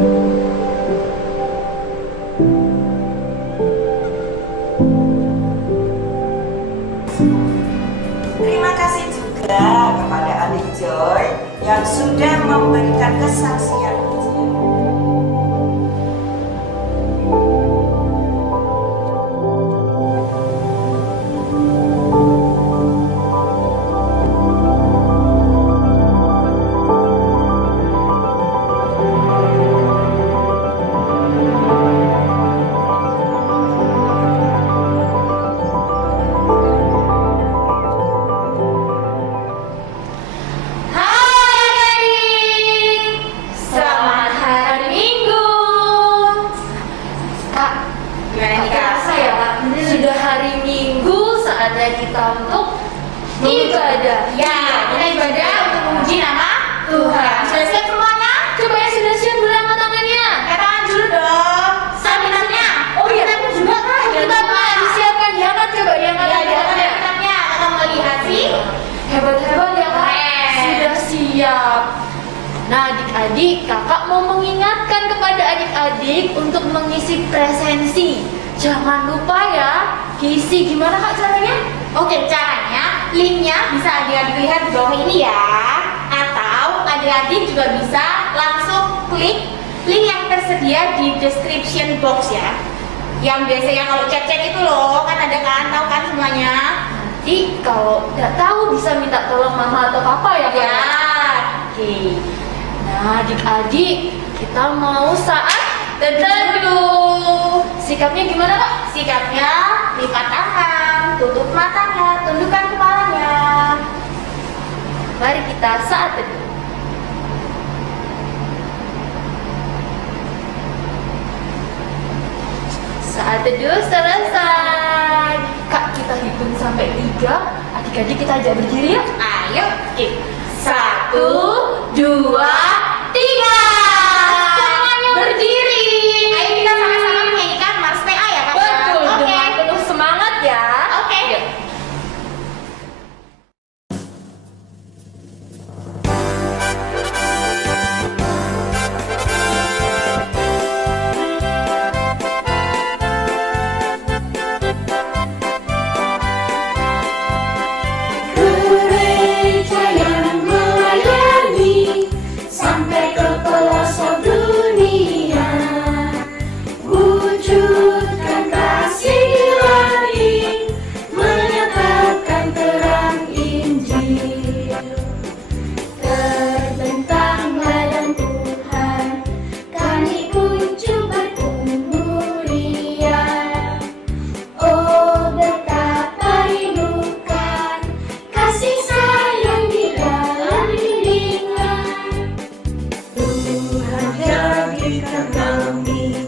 Terima kasih juga kepada adik Joy yang sudah memberikan kesaksian. Kita untuk ibadah. Ya, kita ibadah untuk memuji nama Tuhan. Sudah siap semuanya? Coba yang sudah siap boleh angkat tangannya. Angkat tangan dulu dong. Saminannya. Oh iya, kita juga kah? Kita mau disiapkan diangkat, coba diangkat tangannya. Kita mau lihat sih. Hebat-hebat ya kak. Sudah siap. Nah adik-adik, kakak mau mengingatkan kepada adik-adik untuk mengisi presensi. Jangan lupa ya, isi gimana kak caranya? Oke, caranya linknya bisa adik-adik lihat di bawah ini ya. Atau adik-adik juga bisa langsung klik link yang tersedia di description box ya. Yang biasanya kalau chat-chat itu loh, kan ada kan, tahu kan semuanya. Nanti kalau nggak tahu bisa minta tolong mama atau papa ya kak? Ya. Oke. Nah adik-adik, kita mau saat teduh. Sikapnya gimana kak? Sikapnya lipat tangan, tutup matanya, tundukkan kepalanya. Mari kita saat teduh. Saat teduh selesai. Kak, kita hitung sampai 3. Adik-adik kita ajak berdiri ya. Ayo, oke. 1, 2, 3. Semuanya berdiri. Ayo kita sama-sama menyanyikan Mars PA ya kak. Betul, dengan penuh semangat ya. Oke. Gereja yang melayani sampai ke pelosok dunia, wujudkan kasih ilahi, menyatakan terang Injil. Terbentanglah dan Tuhan, kami kunjung berkemuliaan. Oh betapa rindukan kasih sayang di dalam bimbingan. Tuhan jadikan kami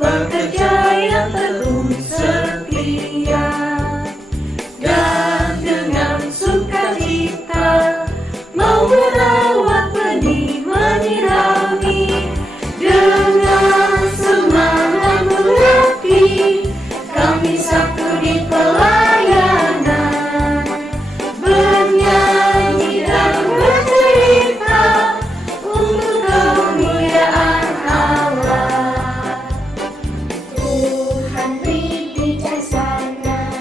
pekerja yang tekun setia, dan dengan sukacita mau merawat benih menyirami. Dengan semangat mengabdi, kami satu di pelayanan, bernyanyi dan bercerita untuk kemuliaan Allah. Tuhan beri bijaksana,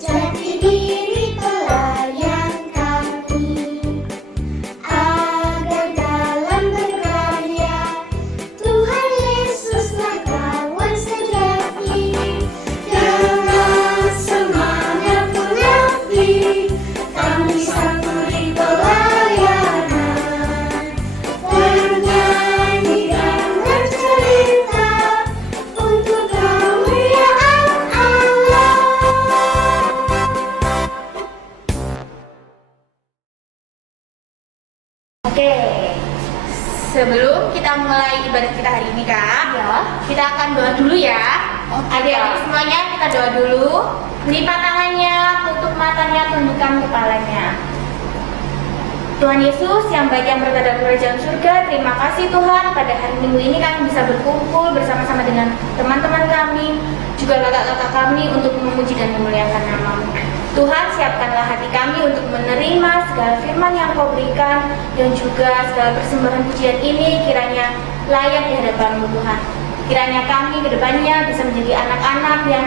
jadi diri pelayan kami, agar dalam berkarya Tuhan Yesuslah kawan sejati. Dengan semangat mengabdi, kami satu di pelayanan, bernyanyi dan bercerita untuk kemuliaan Allah. Oke. Sebelum kita mulai ibadah kita hari ini kak, kita akan doa dulu ya. Adik-adik semuanya kita doa dulu. Lipat tangannya, tutup matanya, tundukkan kepalanya. Tuhan Yesus yang baik yang berada dalam kerajaan surga, terima kasih Tuhan pada hari Minggu ini kami bisa berkumpul bersama-sama dengan teman-teman kami, juga kakak-kakak kami untuk memuji dan memuliakan nama-Mu. Tuhan, siapkanlah hati kami untuk menerima segala firman yang Kau berikan, dan juga segala persembahan pujian ini kiranya layak di hadapan-Mu Tuhan. Kiranya kami ke depannya bisa menjadi anak-anak yang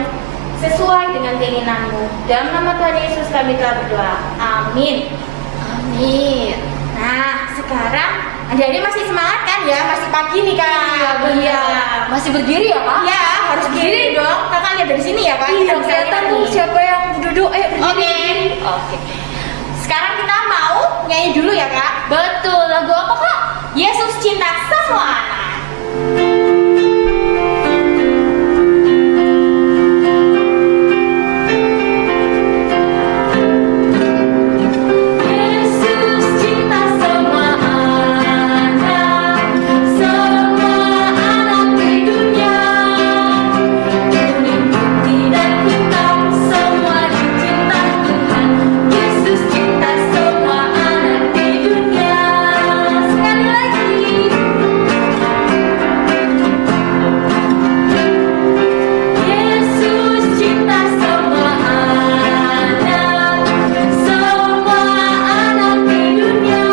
sesuai dengan keinginan-Mu. Dalam nama Tuhan Yesus kami telah berdoa. Amin. Amin. Nah, sekarang adik-adik masih semangat kan ya? Masih pagi nih Kak. Iya. Masih berdiri ya, Kak? Iya, harus berdiri dong. Kakak lihat dari sini ya, Kak. Iya, Kita bisa kelihatan lihat tuh nih. siapa yang duduk. Ayo berdiri. Oke. Oke. Sekarang kita mau nyanyi dulu ya, Kak. Betul. Lagu apa, Kak? Yesus cinta semua anak. Yesus cinta semua anak di dunia. Kuning, putih, dan hitam, semua dicinta Tuhan. Yesus cinta semua anak di dunia. Sekali lagi. Yesus cinta semua anak di dunia.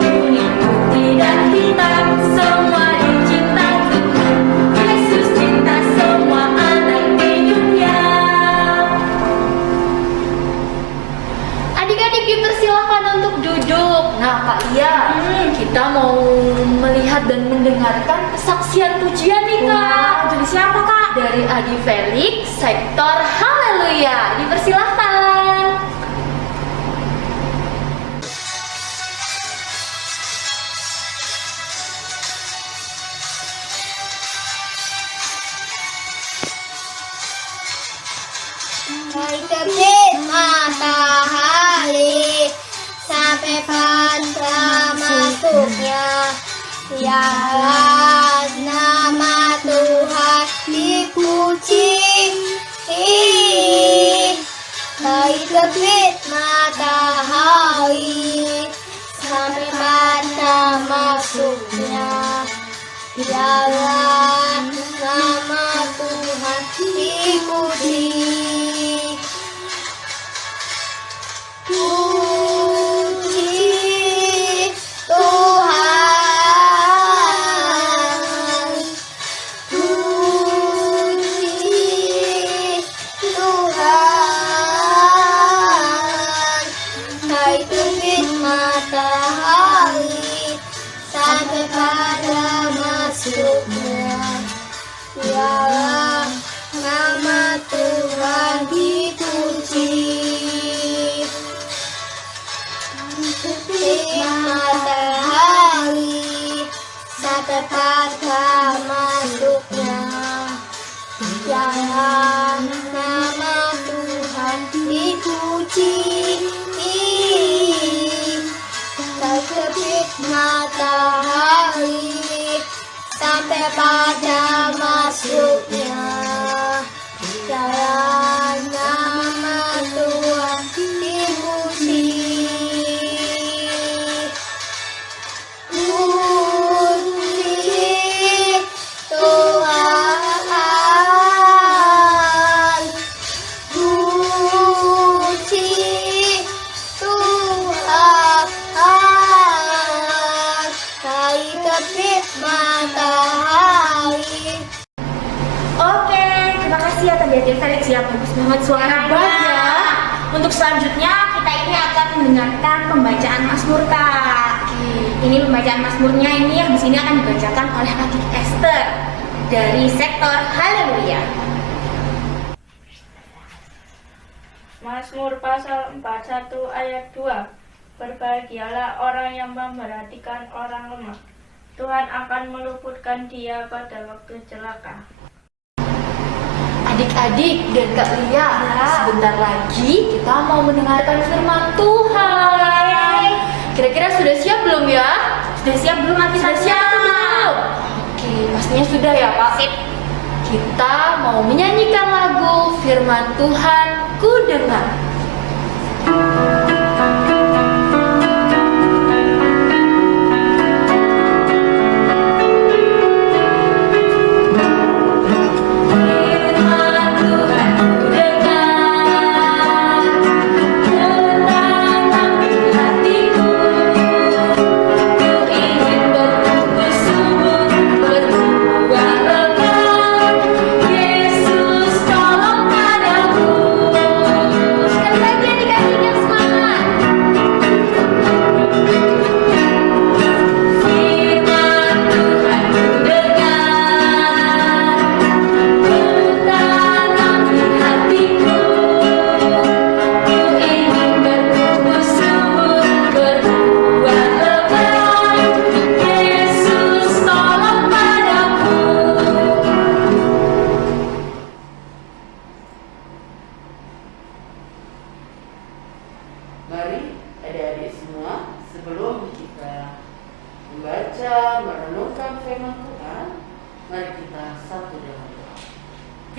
Kuning, putih, dan hitam, semua dicinta Tuhan. Yesus cinta semua anak di dunia. Adik-adik dipersilakan untuk duduk. Nah, Kak Lia, kita mau melihat dan mendengarkan kesaksian pujian nih, Kak. Dari siapa, Kak? Dari Adi Felix, sektor Haleluya. Dipersilahkan. Dari terbit matahari sampai pada masuknya, biarlah nama Tuhan dipuji. Dari terbit matahari sampai pada masuknya, biarlah nama Tuhan dipuji. Puji Tuhan, puji Tuhan. Dari terbit matahari sampai pada masuknya, biarlah nama Tuhan dipuji. Terbit matahari sampai pada masuknya, biarlah nama Tuhan dipuji. Terbit matahari sampai pada masuknya, biarlah nama Tuhan dipuji. Puji Tuhan, puji Tuhan. Dari terbit matahari. Oke, terima kasih ya tadi Adik Felix ya, bagus banget suaranya. Hebat ya. Untuk selanjutnya kita ini akan mendengarkan pembacaan Mazmur, Kak. Ini pembacaan Mazmurnya ini yang di sini akan dibacakan oleh Adik Esther dari sektor Haleluya. Mazmur pasal 41 ayat 2. Berbahagialah orang yang memperhatikan orang lemah. Tuhan akan meluputkan dia pada waktu celaka. Adik-adik dan Kak Lia, sebentar lagi kita mau mendengarkan firman Tuhan. Kira-kira sudah siap belum ya? Sudah siap belum nanti Sudah siap atau belum? Oke, pastinya sudah ya Pak. Sip. Kita mau menyanyikan lagu firman Tuhan ku dengar. Ku ingin bertumbuh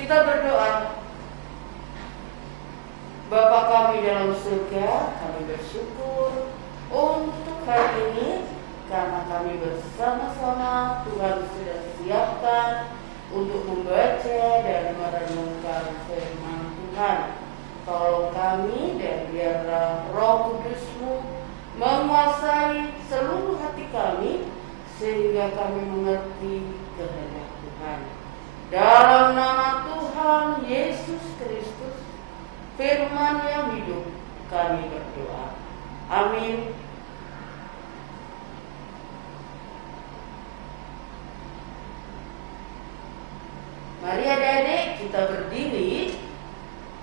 Kita berdoa. Bapa kami dalam surga, kami bersyukur untuk hari ini karena kami bersama-sama Tuhan sudah siapkan untuk membaca dan merenungkan firman Tuhan. Tolong kami dan biarlah Roh Kudus-Mu menguasai seluruh hati kami sehingga kami mengerti kehendak Tuhan. Dalam nama Tuhan Yesus Kristus, firman yang hidup, kami berdoa. Amin. Mari adik-adik kita berdiri.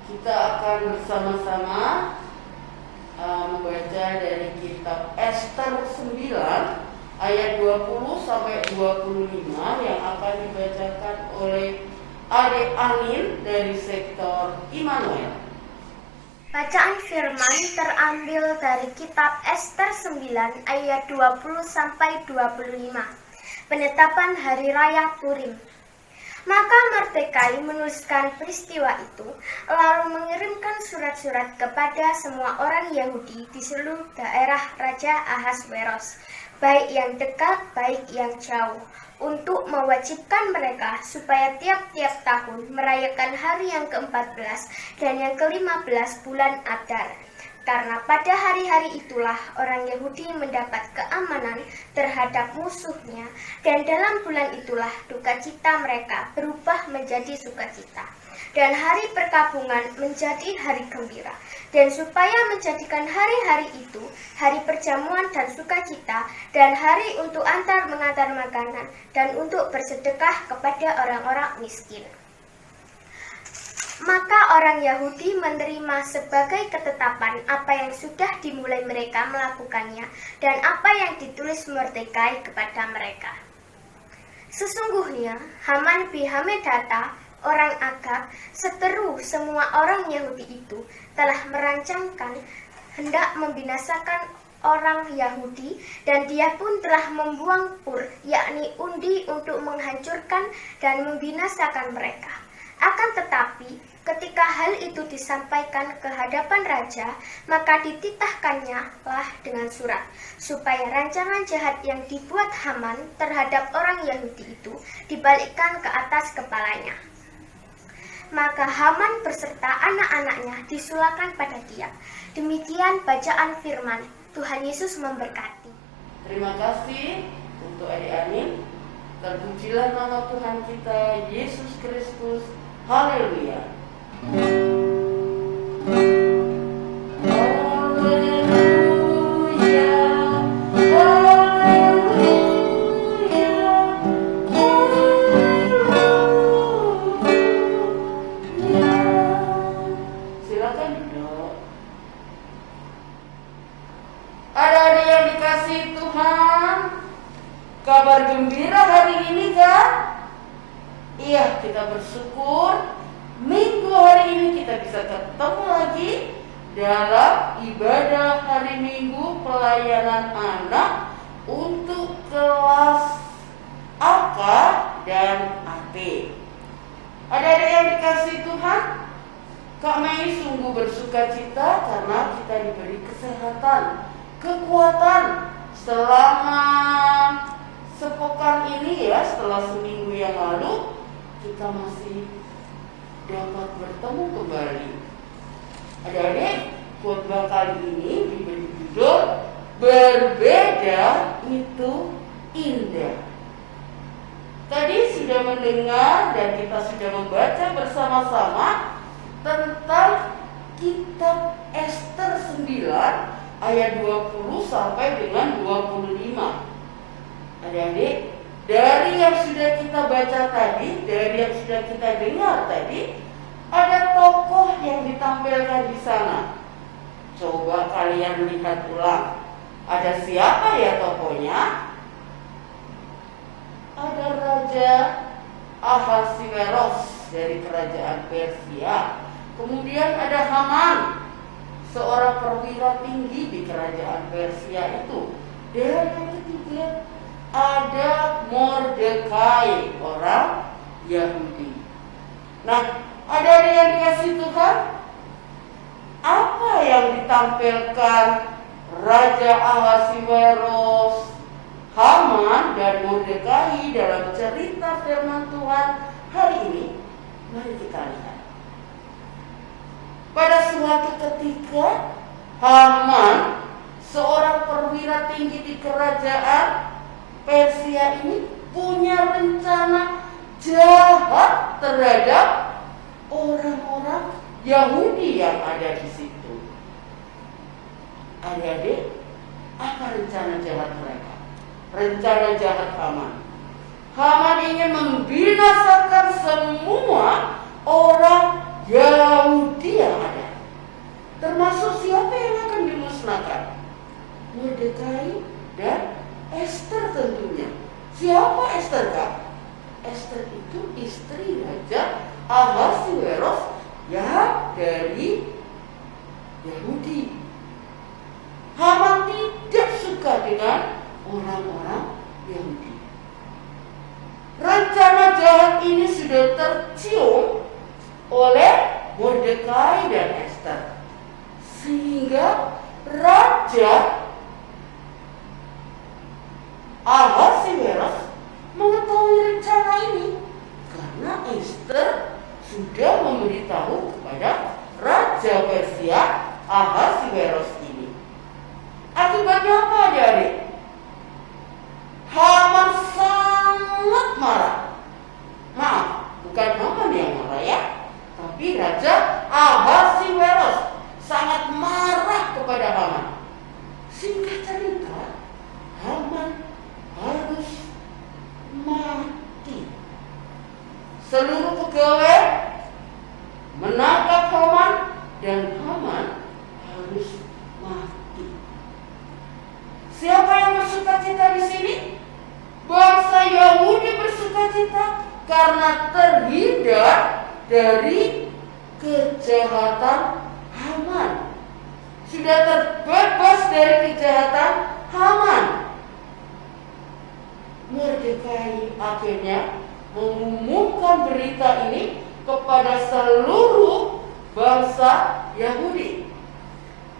Kita akan bersama-sama membaca dari kitab Ester 9 ayat 20 sampai 25 yang akan dibacakan oleh Adik Anin dari sektor Immanuel. Bacaan firman terambil dari kitab Ester 9 ayat 20 sampai 25. Penetapan hari raya Purim. Maka Mordekai menuliskan peristiwa itu, lalu mengirimkan surat-surat kepada semua orang Yahudi di seluruh daerah Raja Ahasweros, baik yang dekat, baik yang jauh, untuk mewajibkan mereka supaya tiap-tiap tahun merayakan hari yang ke-14 dan yang ke-15 bulan Adar. Karena pada hari-hari itulah orang Yahudi mendapat keamanan terhadap musuhnya, dan dalam bulan itulah duka cita mereka berubah menjadi sukacita, dan hari perkabungan menjadi hari gembira. Dan supaya menjadikan hari-hari itu hari perjamuan dan sukacita, dan hari untuk antar mengantar makanan, dan untuk bersedekah kepada orang-orang miskin. Maka orang Yahudi menerima sebagai ketetapan apa yang sudah dimulai mereka melakukannya dan apa yang ditulis Mordekai kepada mereka. Sesungguhnya Haman bin Hammedata, orang Agag, seteru semua orang Yahudi itu, telah merancangkan hendak membinasakan orang Yahudi, dan dia pun telah membuang pur, yakni undi, untuk menghancurkan dan membinasakan mereka. Akan tetapi, ketika hal itu disampaikan ke hadapan raja, maka dititahkannya lah dengan surat, supaya rancangan jahat yang dibuat Haman terhadap orang Yahudi itu dibalikkan ke atas kepalanya. Maka Haman beserta anak-anaknya disulakan pada dia. Demikian bacaan firman. Tuhan Yesus memberkati. Terima kasih untuk adik Anin. Terpujilah nama Tuhan kita Yesus Kristus. Haleluya. Silakan duduk. Adik-adik yang dikasihi Tuhan, kabar gembira hari ini kan? Iya, kita bersyukur minggu hari ini kita bisa ketemu lagi dalam ibadah hari Minggu pelayanan anak untuk kelas AK dan AP. Adik-adik yang dikasihi Tuhan, Kak Mei sungguh bersuka cita karena kita diberi kesehatan, kekuatan selama sepekan ini ya, setelah seminggu yang lalu kita masih dapat bertemu kembali. Adik-adik, khotbah kali ini diberi judul Berbeda Itu Indah. Tadi sudah mendengar dan kita sudah membaca bersama-sama tentang kitab Ester 9 ayat 20 sampai dengan 25. Adik-adik, dari yang sudah kita baca tadi, dari yang sudah kita dengar tadi, ada tokoh yang ditampilkan di sana. Coba kalian lihat ulang. Ada siapa ya tokohnya? Ada Raja Ahasweros dari kerajaan Persia. Kemudian ada Haman, seorang perwira tinggi di kerajaan Persia itu. Dan yang ketiga ada Mordekai, orang Yahudi. Nah, ada yang dikasih Tuhan, apa yang ditampilkan Raja Ahasiweros, Haman, dan Mordekai dalam cerita firman Tuhan hari ini? Mari kita lihat. Pada suatu ketika, Haman, seorang perwira tinggi di kerajaan Persia ini, punya rencana jahat terhadap orang-orang Yahudi yang ada di situ. Adik-adik, apa rencana jahat mereka? Rencana jahat Haman. Haman ingin membinasakan semua orang Yahudi yang ada. Termasuk siapa yang akan dimusnahkan? Mordekai dan Esther tentunya. Siapa Esther, Kak? Esther itu istri Raja Ahasiweros yang dari Yahudi. Haman tidak suka dengan orang-orang Yahudi. Rencana jahat ini sudah tercium oleh Mordekai dan Esther, sehingga Raja Ahasiweros mengetahui rencana ini karena Esther sudah memberitahu kepada Raja Persia Ahasiweros ini. Akibatnya apa, adik-adik? Haman sangat marah. Maaf, bukan Haman yang marah ya, tapi Raja Ahasiweros sangat marah kepada Haman. Singkat cerita, Haman harus mati. Seluruh pegawai menangkap Haman dan Haman harus mati. Siapa yang bersukacita di sini? Bangsa Yahudi bersukacita karena terhindar dari kejahatan Haman. Sudah terbebas dari kejahatan Haman. Mordekai akhirnya mengumumkan berita ini kepada seluruh bangsa Yahudi.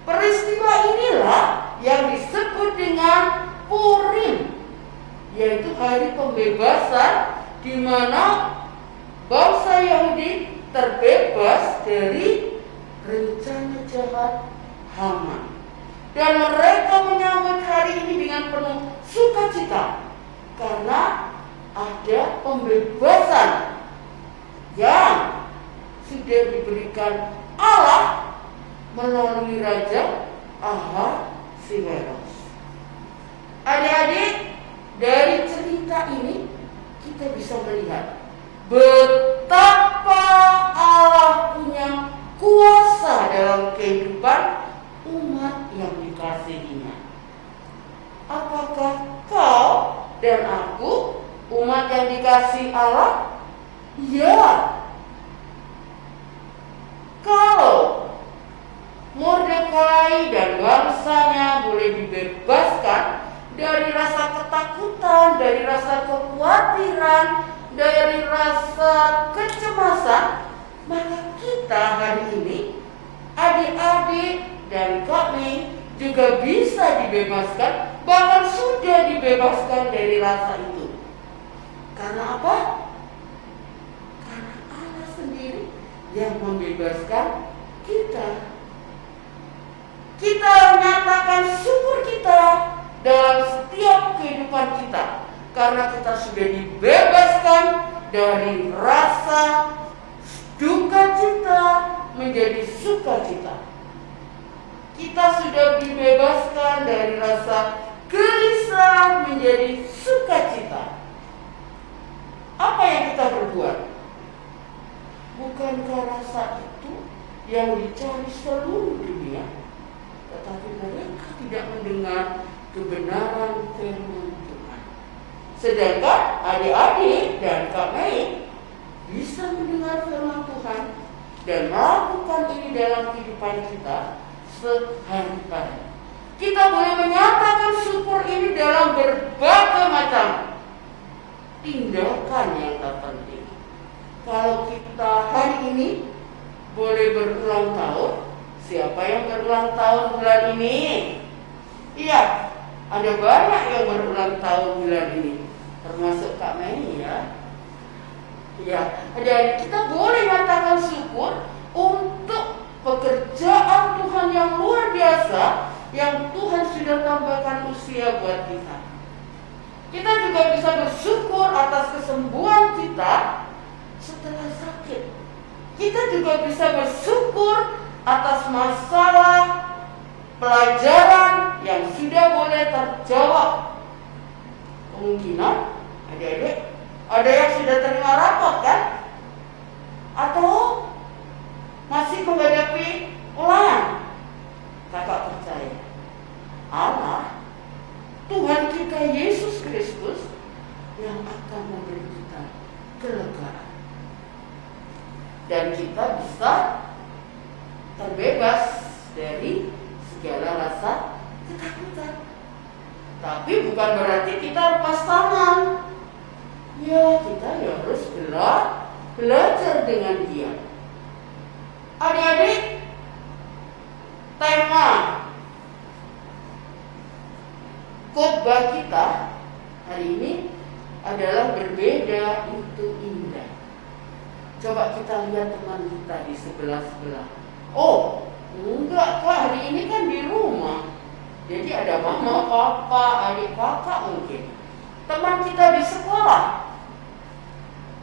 Peristiwa inilah yang disebut dengan Purim, yaitu hari pembebasan di mana bangsa Yahudi terbebas dari rencana jahat Haman. Dan mereka menyambut hari ini dengan penuh sukacita karena ada pembebasan yang sudah diberikan Allah melalui Raja Ahasiweros. Adik-adik, dari cerita ini kita bisa melihat betapa Allah punya kuasa dalam kehidupan umat yang dikasihinya. Apakah kau dan aku umat yang dikasihi Allah? Ya. Kalau Mordekai dan bangsanya boleh dibebaskan dari rasa ketakutan, dari rasa kekhawatiran, dari rasa kecemasan, maka kita hari ini, adik-adik dan kami juga bisa dibebaskan, bahkan sudah dibebaskan dari rasa itu. Karena apa? Karena Allah sendiri yang membebaskan kita. Kita menyatakan syukur kita dalam setiap kehidupan kita, karena kita sudah dibebaskan dari rasa duka cita menjadi sukacita. Kita sudah dibebaskan dari rasa gelisah menjadi sukacita. Apa yang kita berbuat? Bukankah rasa itu yang dicari seluruh dunia? Tetapi mereka tidak mendengar kebenaran firman Tuhan. Sedangkan adik-adik dan kami bisa mendengar firman Tuhan dan melakukan ini dalam kehidupan kita sehari-hari. Kita boleh menyatakan syukur ini dalam berbagai macam tindakan yang terpenting. Kalau kita ini boleh berulang tahun. Siapa yang berulang tahun bulan ini? Iya, ada banyak yang berulang tahun bulan ini, termasuk Kak Mei ya. Ya, dan kita boleh nyatakan syukur untuk pekerjaan Tuhan yang luar biasa yang Tuhan sudah tambahkan usia buat kita. Kita juga bisa bersyukur atas kesembuhan kita setelah sakit. Kita juga bisa bersyukur atas masalah pelajaran yang sudah boleh terjawab. Kemungkinan adik-adik ada yang sudah terima rapot kan? Atau masih menghadapi ulangan? Kakak percaya Allah, Tuhan kita Yesus Kristus yang akan memberi kita kelegaan. Dan kita bisa terbebas dari segala rasa ketakutan. Tapi bukan berarti kita lepas tangan. Ya, kita harus belajar dengan Dia. Adik-adik, tema khotbah kita hari ini adalah berbeda itu indah. Coba kita lihat teman kita di sebelah-sebelah. Oh, enggak Kak, hari ini kan di rumah. Jadi ada mama, papa, adik, kakak mungkin. Teman kita di sekolah,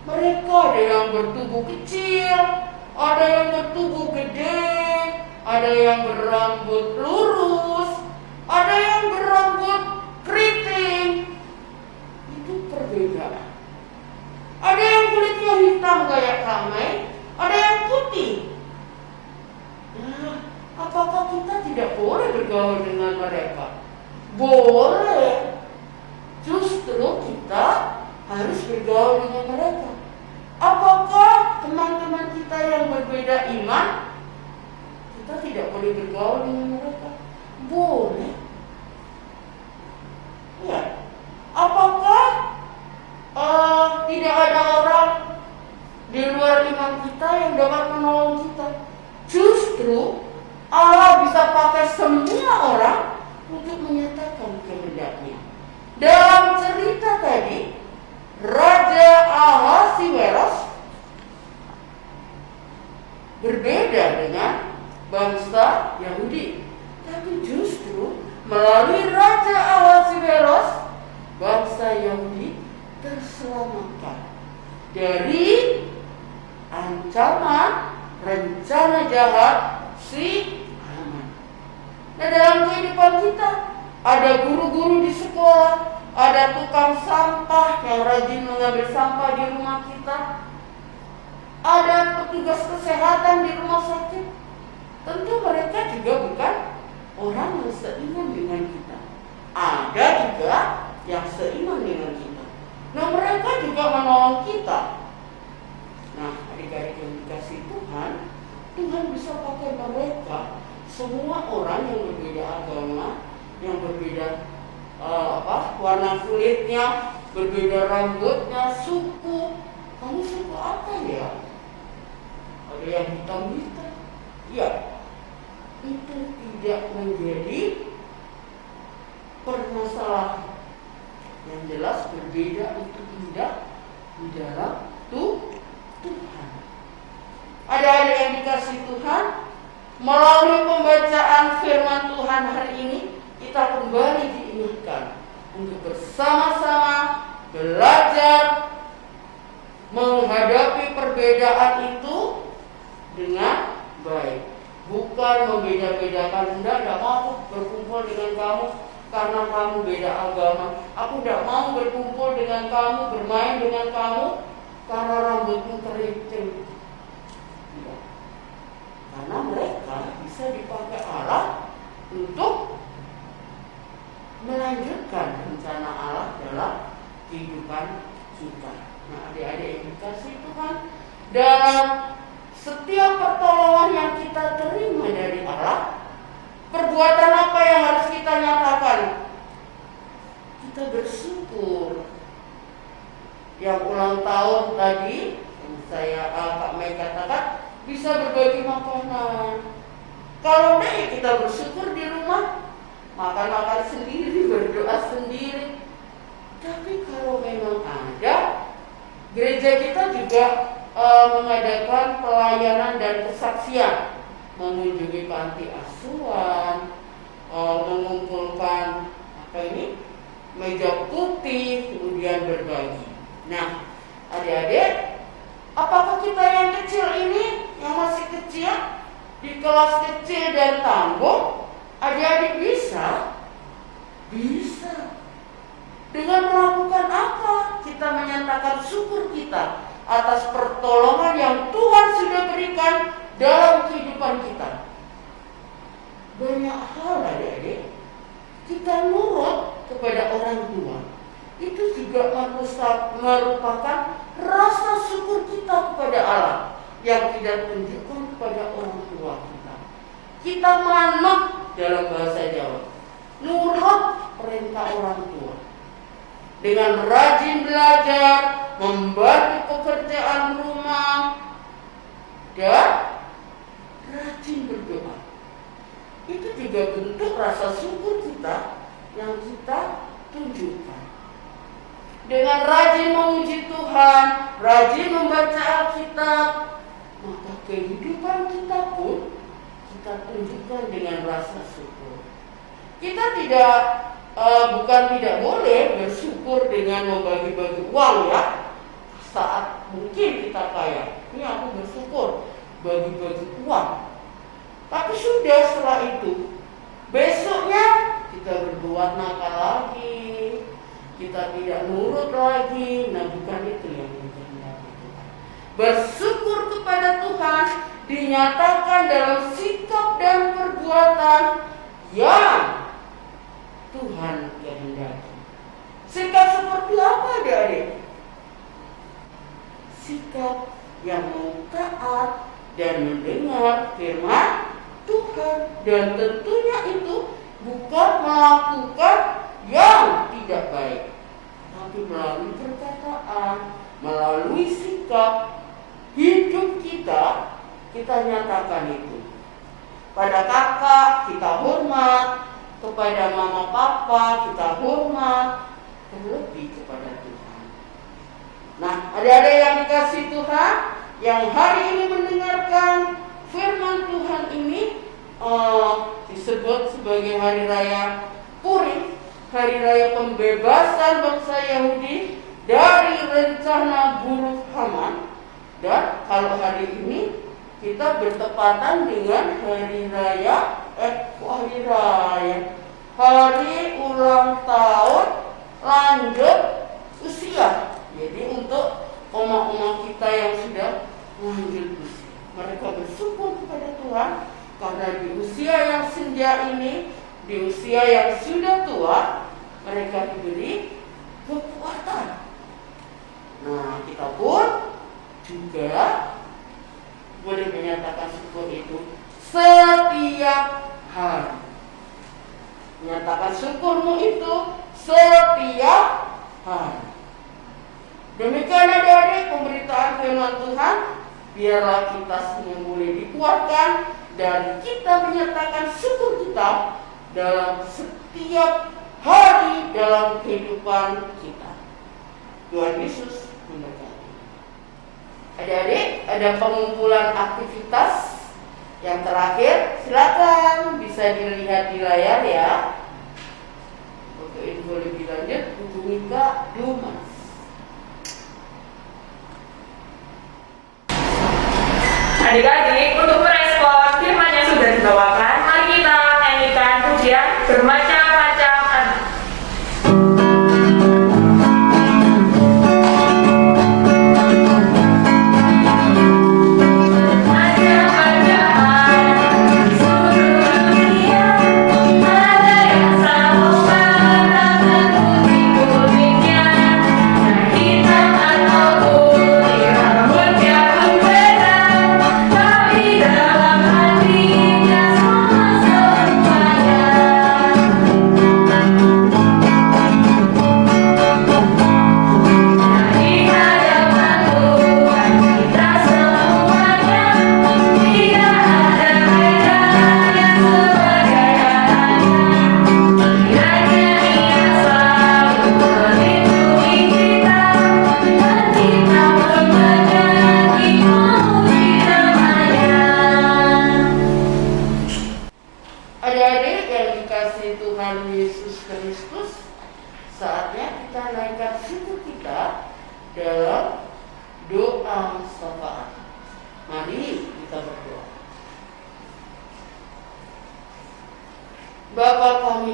mereka ada yang bertubuh kecil, ada yang bertubuh gede, ada yang berambut lurus, ada yang berambut keriting. Itu perbedaan. Ada yang kulitnya hitam kayak Kamai, ada yang putih. Nah, apakah kita tidak boleh bergaul dengan mereka? Boleh. Justru kita harus bergaul dengan mereka. Apakah teman-teman kita yang berbeda iman, kita tidak boleh bergaul dengan mereka? Boleh. Ya. Apakah tidak ada orang di luar iman kita yang dapat menolong kita? Justru Allah bisa pakai semua orang untuk menyatakan kehendaknya. Dalam cerita tadi, Raja Ahasiweros berbeda dengan bangsa Yahudi. Tapi justru melalui Raja Ahasiweros, bangsa Yahudi terselamatkan dari ancaman rencana jahat si Haman. Nah, dalam kehidupan kita ada guru-guru di sekolah, ada tukang sampah yang rajin mengambil sampah di rumah kita, ada petugas kesehatan di rumah sakit. Tentu mereka juga bukan orang yang seiman dengan kita. Ada juga yang seiman dengan kita. Nah, mereka juga menolong kita. Nah, adik-adik yang dikasih Tuhan, Tuhan bisa pakai mereka, semua orang yang berbeda agama, yang berbeda warna kulitnya, berbeda rambutnya, suku. Kamu suku apa ya? Ada yang hitam-hitam. Ya, itu tidak menjadi permasalahan. Yang jelas berbeda itu indah di dalam Tuhan. Adik-adik yang dikasih Tuhan, melalui pembacaan firman Tuhan hari ini, kita kembali diingatkan untuk bersama-sama belajar menghadapi perbedaan itu dengan baik. Bukan membeda-bedakan, tidak mau berkumpul dengan kamu karena kamu beda agama. Aku tidak mau berkumpul dengan kamu, bermain dengan kamu karena rambutmu keriting. Tidak. Karena mereka bisa dipakai Allah untuk melanjutkan rencana Allah dalam kehidupan kita. Nah, adik-adik yang dikasih Tuhan, dalam setiap pertolongan yang kita terima dari Allah, perbuatan apa yang harus kita nyatakan? Kita bersyukur. Yang ulang tahun tadi, yang saya Kak Mei katakan, bisa berbagi makanan. Kalau enggak ya kita bersyukur di rumah, makan-makan sendiri, berdoa sendiri. Tapi kalau memang ada, gereja kita juga mengadakan pelayanan dan kesaksian, mengunjungi panti asuhan, mengumpulkan meja putih, kemudian berbagi. Nah, adik-adik, apakah kita yang kecil ini, yang masih kecil, di kelas kecil dan tangguh, adik-adik bisa? Bisa. Dengan melakukan apa? Kita menyatakan syukur kita atas pertolongan yang Tuhan sudah berikan dalam kehidupan kita. Banyak hal adik-adik. Kita nurut kepada orang tua. Itu juga merupakan rasa syukur kita kepada Allah yang kita tunjukkan kepada orang tua kita. Kita manut dalam bahasa Jawa, nurut perintah orang tua. Dengan rajin belajar, membantu pekerjaan rumah, dan rajin berdoa. Itu juga bentuk rasa syukur kita yang kita tunjukkan. Dengan rajin memuji Tuhan, rajin membaca Alkitab, maka kehidupan kita pun kita tunjukkan dengan rasa syukur. Kita bukan tidak boleh bersyukur dengan membagi-bagi uang ya. Saat mungkin kita kaya, ini aku bersyukur bagi-bagi uang. Tapi sudah setelah itu, besoknya kita berbuat nakal lagi, kita tidak nurut lagi. Nah, bukan itu yang dikehendaki Tuhan. Bersyukur kepada Tuhan dinyatakan dalam sikap dan perbuatan yang Tuhan kehendaki. Sikap seperti apa, adik-adik? Sikap yang mau taat dan mendengar firman Tuhan, dan tentunya itu bukan melakukan yang tidak baik, tapi melalui perkataan, melalui sikap hidup kita nyatakan itu. Pada kakak kita hormat, kepada mama papa kita hormat, terlebih kepada Tuhan. Nah, adik-adik yang dikasih Tuhan, yang hari ini mendengarkan firman Tuhan ini, disebut sebagai hari raya Purim, hari raya pembebasan bangsa Yahudi dari rencana buruk Haman. Dan kalau hari ini kita bertepatan dengan hari ulang tahun lanjut usia. Jadi untuk oma-oma kita yang sudah lanjut usia, mereka bersyukur kepada Tuhan karena di usia yang senja ini, di usia yang sudah tua, mereka diberi kekuatan. Nah, kita pun juga boleh menyatakan syukur itu setiap hari. Menyatakan syukurmu itu setiap hari. Demikian adik-adik pemberitaan firman Tuhan. Biarlah kita semua boleh dikuatkan dan kita menyatakan syukur kita dalam setiap hari dalam kehidupan kita. Tuhan Yesus memberkati. Adik-adik, ada pengumpulan aktivitas yang terakhir. Silakan bisa dilihat di layar ya. Untuk info lebih lanjut hubungi Kak Dumas. Adik-adik, untuk merespon firman yang sudah dibawakan, mari kita nyanyikan pujian bermacam-macam. Tapi dalam hatinya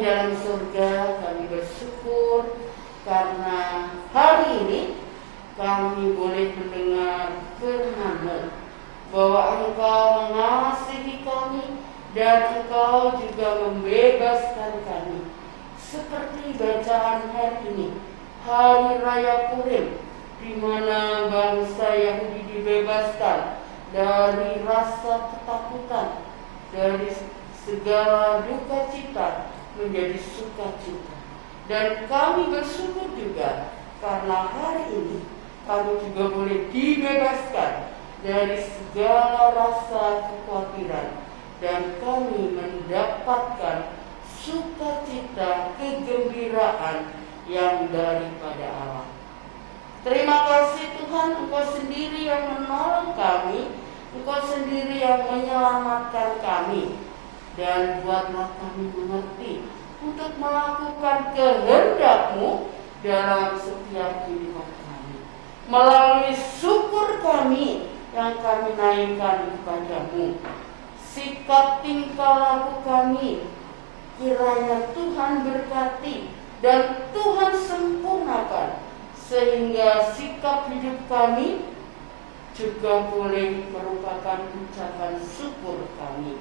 dalam surga, kami bersyukur karena hari ini kami boleh mendengar firman-Mu bahwa Engkau mengasihi kami dan Engkau juga membebaskan kami. Seperti bacaan hari ini, Hari Raya Purim, di mana bangsa Yahudi dibebaskan dari rasa ketakutan, dari segala duka cita menjadi sukacita. Dan kami bersyukur juga karena hari ini kami juga boleh dibebaskan dari segala rasa kekhawatiran dan kami mendapatkan sukacita, kegembiraan yang daripada Allah. Terima kasih Tuhan, Engkau sendiri yang menolong kami, Engkau sendiri yang menyelamatkan kami. Dan buatlah kami mengerti untuk melakukan kehendak-Mu dalam setiap kehidupan kami. Melalui syukur kami yang kami naikkan kepada-Mu, sikap tingkah laku kami, kiranya Tuhan berkati dan Tuhan sempurnakan, sehingga sikap hidup kami juga boleh merupakan ucapan syukur kami.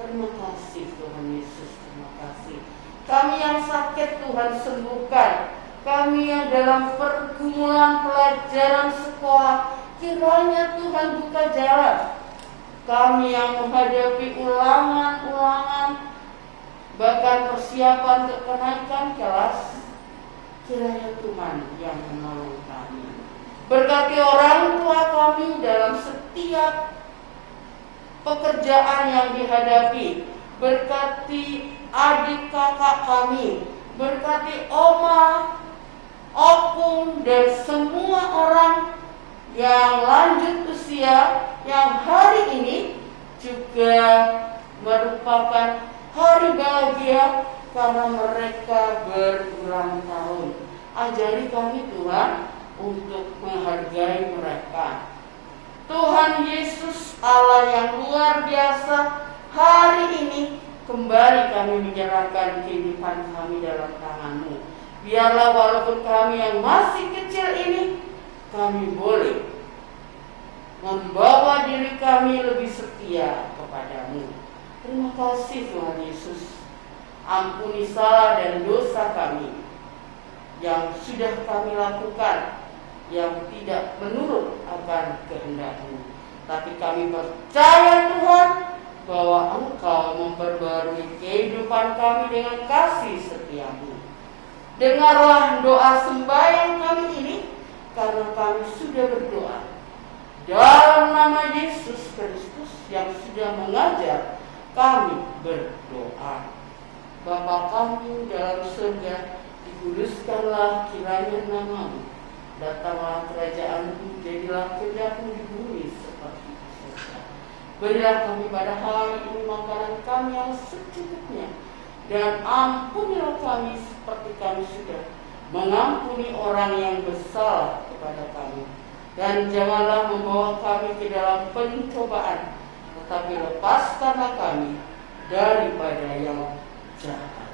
Terima kasih Tuhan Yesus, terima kasih. Kami yang sakit Tuhan sembuhkan. Kami yang dalam pergumulan pelajaran sekolah, kiranya Tuhan buka jalan. Kami yang menghadapi ulangan-ulangan, bahkan persiapan untuk kenaikan kelas, kiranya Tuhan yang menolong kami. Berkati orang tua kami dalam setiap pekerjaan yang dihadapi. Berkati adik kakak kami, berkati oma, opung, dan semua orang yang lanjut usia yang hari ini juga merupakan hari bahagia karena mereka berulang tahun. Ajari kami Tuhan untuk menghargai mereka. Tuhan Yesus Allah yang luar biasa, hari ini kembali kami menyerahkan kehidupan kami dalam tangan-Mu. Biarlah walaupun kami yang masih kecil ini, kami boleh membawa diri kami lebih setia kepada-Mu. Terima kasih Tuhan Yesus. Ampuni salah dan dosa kami yang sudah kami lakukan, yang tidak menurut akan kehendak-Mu. Tapi kami percaya Tuhan bahwa Engkau memperbarui kehidupan kami dengan kasih setia-Mu. Dengarlah doa sembahyang kami ini, karena kami sudah berdoa dalam nama Yesus Kristus yang sudah mengajar kami berdoa. Bapa kami dalam surga, dikuduskanlah kiranya nama-Mu. Datanglah kerajaan-Mu, jadilah kehendak-Mu di bumi seperti di surga. Berilah kami pada hari ini makanan kami yang secukupnya, dan ampunilah kami seperti kami sudah mengampuni orang yang bersalah kepada kami. Dan janganlah membawa kami ke dalam pencobaan, tetapi lepaskanlah kami daripada yang jahat.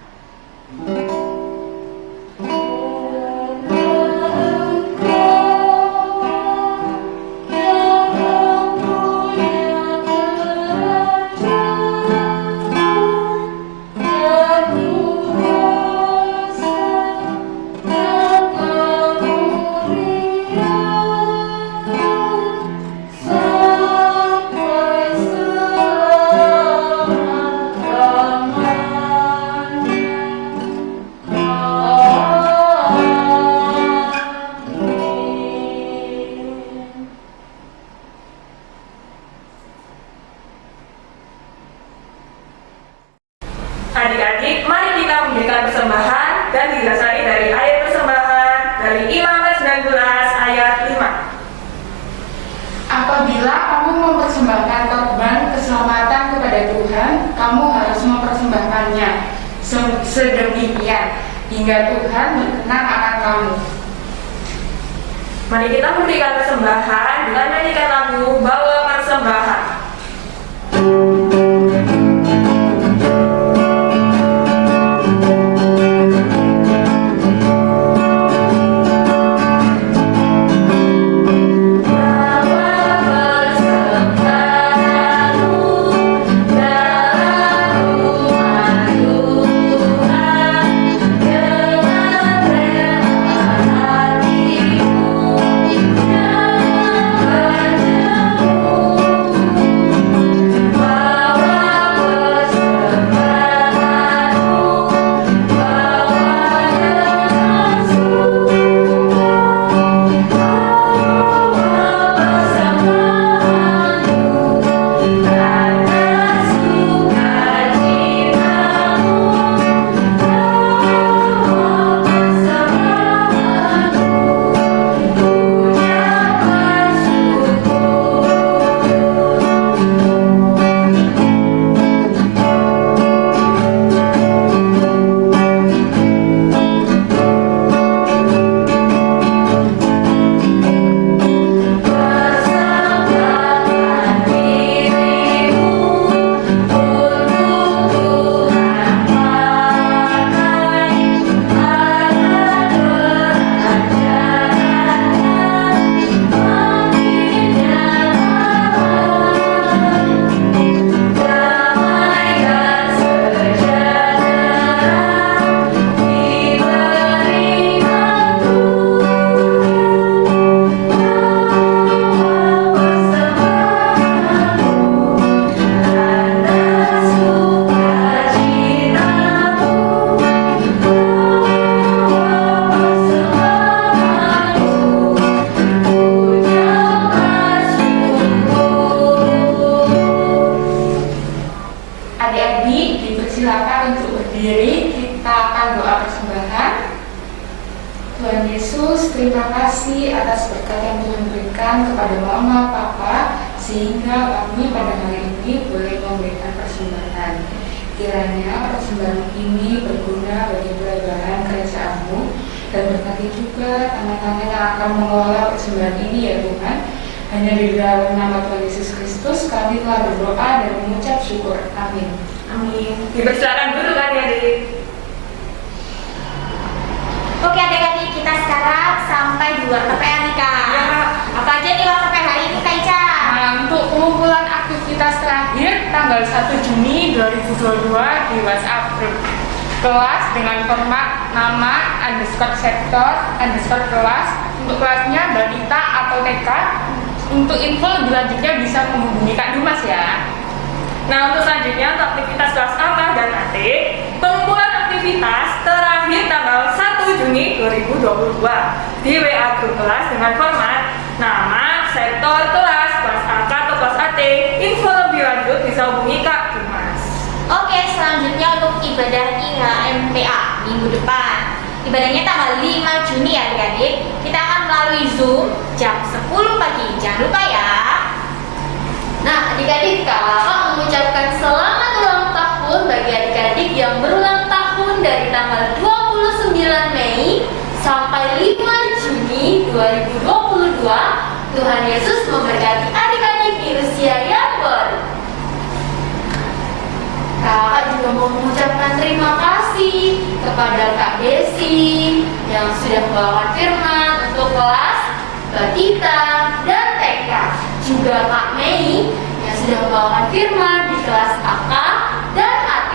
Adik-adik, mari kita memberikan persembahan dan didasari dari ayat persembahan dari Imamat 19 ayat 5. Apabila kamu mempersembahkan korban keselamatan kepada Tuhan, kamu harus mempersembahkannya sedemikian hingga Tuhan berkenan akan kamu. Mari kita memberikan persembahan dengan nyanyikan lagu Bawa Persembahan. kasih atas berkat yang Tuhan berikan kepada Mama, Papa, sehingga kami pada hari ini boleh memberikan persembahan. Kiranya persembahan ini berguna bagi pelebaran kerajaan-Mu, dan berkati juga tangan-tangan yang akan mengelola persembahan ini ya Tuhan. Hanya di dalam nama Tuhan Yesus Kristus kami telah berdoa dan mengucap syukur. Amin. Amin. Dipersilakan dulu adik-adik. Oke adik-adik, kita sekarang sampai di luar KPR nih Kak. Ya, Kak. Apa aja nih luar KPR hari ini Kak Ica? Nah, untuk pengumpulan aktivitas terakhir tanggal 1 Juni 2022 di WhatsApp grup kelas dengan format nama _sektor _kelas. Untuk kelasnya balita atau TK. Untuk info lebih lanjutnya bisa menghubungi Kak Dumas ya. Nah, untuk selanjutnya untuk aktivitas kelas A dan adik, pengumpulan aktivitas terakhir tanggal 1 Juni 2022 di WA grup kelas dengan format nama, sektor, kelas AK atau kelas AT. Info lebih lanjut bisa hubungi Kak Dumas. Oke, selanjutnya untuk ibadah IHMPA minggu depan. Ibadahnya tanggal 5 Juni ya adik-adik. Kita akan melalui Zoom jam 10 pagi. Jangan lupa ya. Nah, adik-adik, kakak mengucapkan selamat ulang tahun bagi adik-adik yang berulang tahun dari tanggal 29 Mei sampai 5 Juni 2022. Tuhan Yesus memberkati adik-adik di usia yang baru. Kakak juga mau mengucapkan terima kasih kepada Kak Desi yang sudah membawakan firman untuk kelas Batita dan TK. Juga Kak Mei yang sudah membawakan firman di kelas AK dan AT.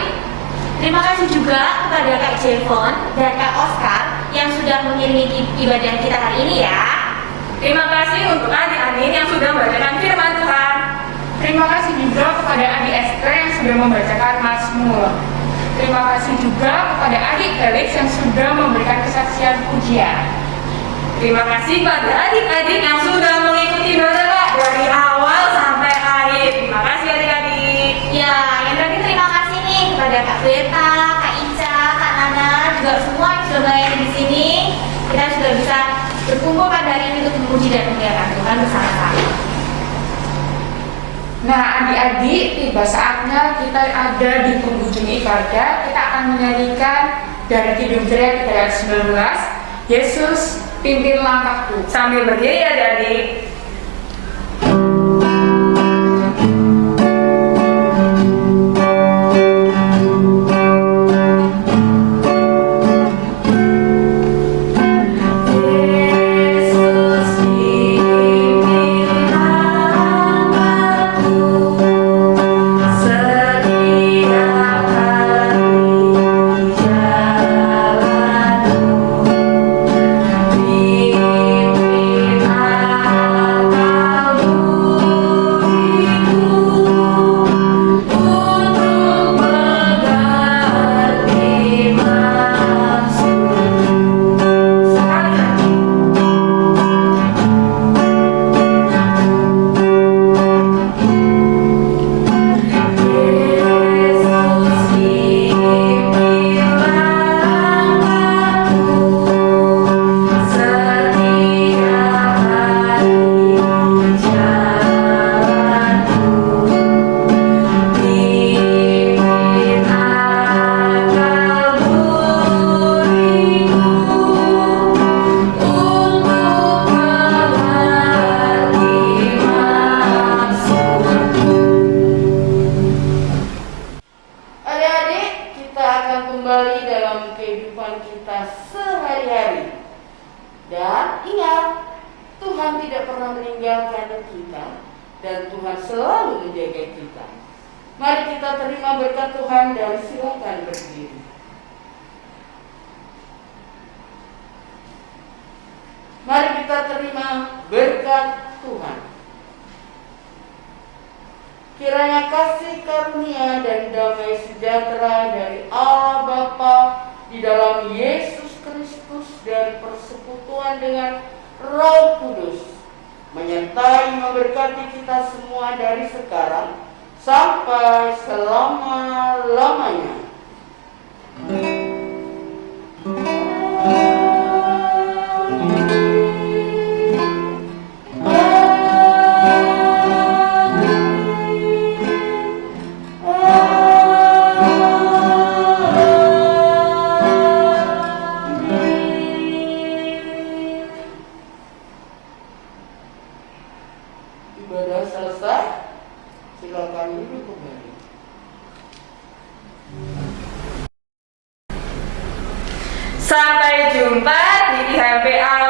Terima kasih juga kepada Kak Jevon dan Kak Oscar yang sudah mengiringi ibadah kita hari ini ya. Terima kasih untuk adik-adik yang sudah membacakan firman Tuhan. Terima kasih juga kepada adik Esther yang sudah membacakan Mazmur. Terima kasih juga kepada adik Felix yang sudah memberikan kesaksian pujian. Terima kasih pada adik-adik yang sudah mengikuti ibadah Kak dari awal sampai akhir. Terima kasih adik-adik. Ya, yang terakhir terima kasih nih kepada Kak Beta, Kak Ica, Kak Nana, juga semua yang sudah melayani di sini. Kita sudah bisa berkumpul pada hari ini untuk memuji dan memuliakan Tuhan bersama-sama. Nah, adik-adik, tiba saatnya kita ada di penghujung ibadah. Kita akan menyanyikan dari Kidung Jaya ayat 19, Yesus pimpin langkahku. Sambil berdiri adik-adik. Kiranya kasih karunia dan damai sejahtera dari Allah Bapa di dalam Yesus Kristus dan persekutuan dengan Roh Kudus menyertai memberkati kita semua dari sekarang sampai selama-lamanya. Ibadah selesai, silakan duduk kembali. Sampai jumpa di IHPA